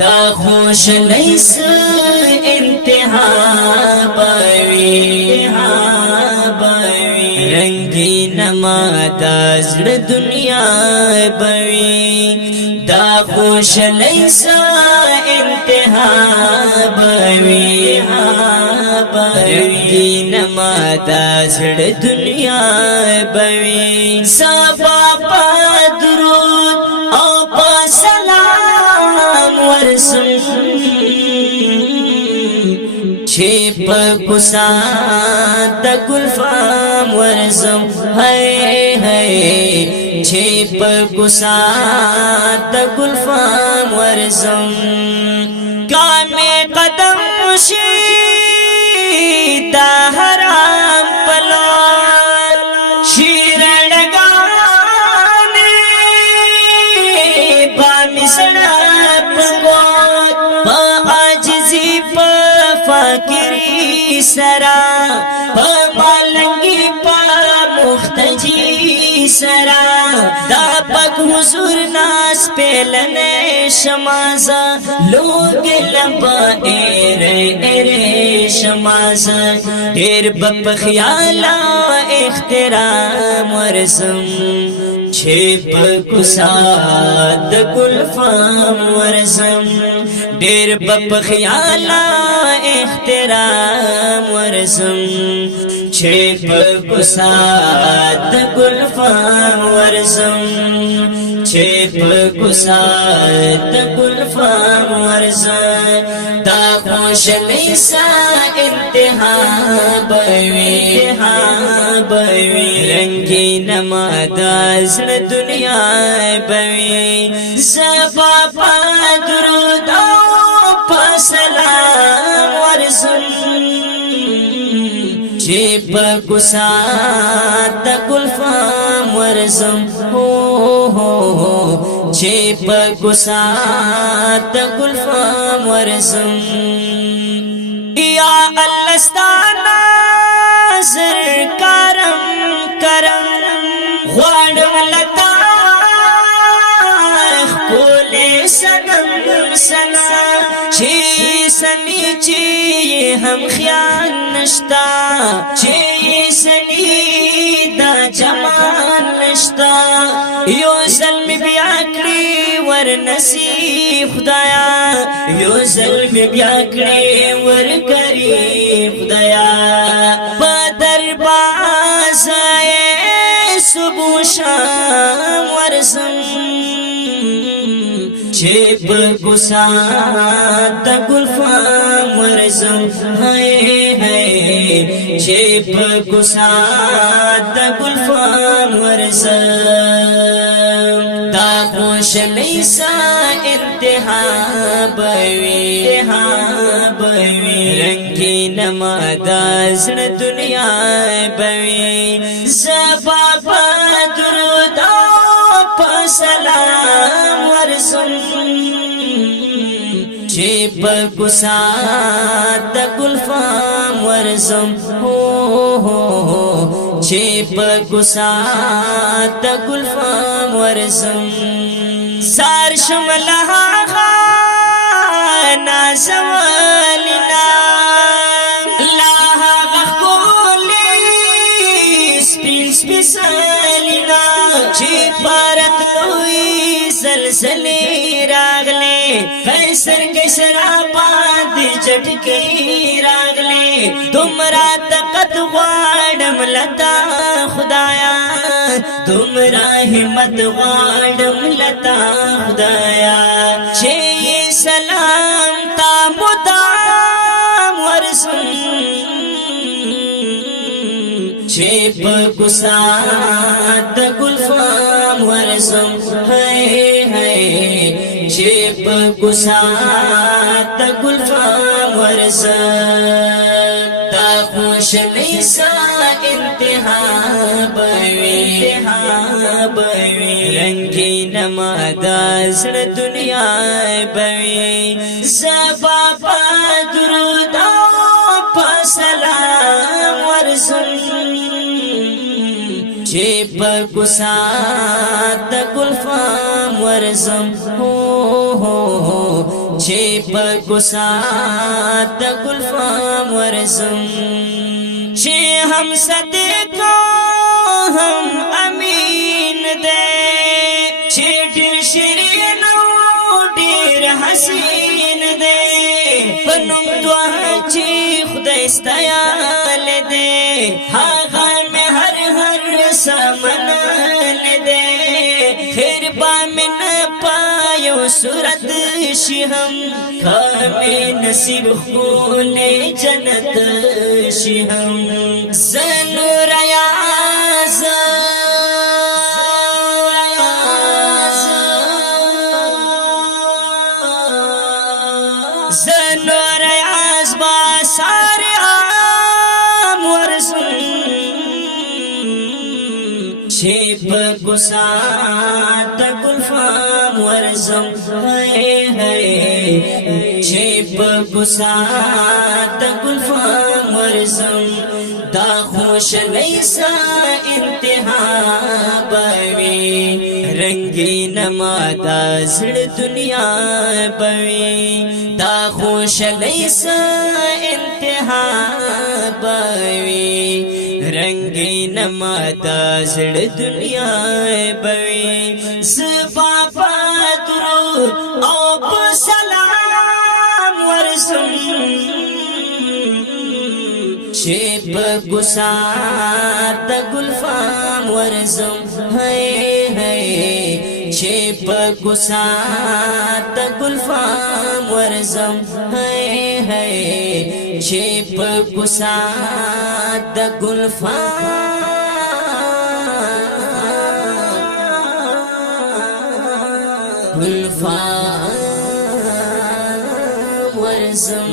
دا خوش لیس انتہا بوی رنگی نما دا زڑ دنیا بوی دا خوش لیس انتہا بوی رنگی نما دا زڑ دنیا بوی سبا پا درود او پا سلام ورسم چھپ کسا دا گلفام ورزم ہے ہے چھپ کسا دا گلفام ورزم کام قدم شی دا حرام پلار شیرڑگانے بامی سڑپ گوت با عاجزی پا فاکری سرا با مالنگی پا مختجی سرا دا پک حضور ناس پیلنے شمازا لوگ لبا ایرے شمازا دیر بپ خیالا اخترام ورزم چھپ کساد گلفام ورزم دیر بپ خیالا اخترام ورزم چھپ کساد گلفام ورزم چھپ کساد گلفام ورزم دا خوش لیسا انتہا بوی رنگی نما دا زڑ دنیا بوی زبا پا درود او پا سلام ورزم چھپ کساد گلفام ورزم چھپ کساد گلفام ورزم یا اللہ ستانا زر کرم کرم غوڑم لتا خپول سنم سنا چی سنی چی ہم خیال نشتا چی سنی دا جمال نشتا یو ظلم بیاکڑی ور نسی خدایا یو ظلم بیاکڑی ور کری خدایا بدر باز آئے صبح شام ورزم چھپ کساد گلفام ورزم ہے چھپ کساد گلفام ورزم دا خوش لیسا انتہا بوی رنگی نما دا زڑ دنیا بوی زبا پا درود او پا سلام ورزم چھپ کساد گلفام ورزم چھپ کساد گلفام ورزم سار شملہا خانا زوالینا لاہا غخولی سپین سپسالینا چھپارت لوئی زلزلی راغلے قیسر کسرا باند چٹکی راغلے تمرا طاقت غوانم لتا خدایا تمرا ہمت غوانم لتا خدایا چھے سلام تا مدام ورزم چھپ کساد گلفام ورزم ہے چھپ کساد گلفام ورزم دا خوش لیسا انتہا بوی رنگی نما دا زڑ دنیا بوی زبا پا درود او پا سلام ورزم چھپ کساد گلفام ورزم چې په ګسات د ګلفام ورزم چې هم صدق هم امین دے چې ډېر شیرین او ډېر حسین دے په نوم دوه چې خدای ستایل دے هغه مې هر سمنل دے خیر با من پایو صورت شي هم کامې نصیب خون جنت شي هم زنور یاز زنور یاز با ساري عام ورسم چې په ګسات د ګلفام ورزم چې په ګسات د ګلفام ورزم دا خوشالۍ سا انتها بوي رنگین ما دا زړه دنیا بوي دا خوشالۍ سا انتها بوي رنگین ما دا زړه دنیا بوي زبا پاترو او په سلام ورسم چې په ګسات د ګلفام ورزم چې په ګسات د ګلفام ورزم چې په ګسات د ګلفام ورزم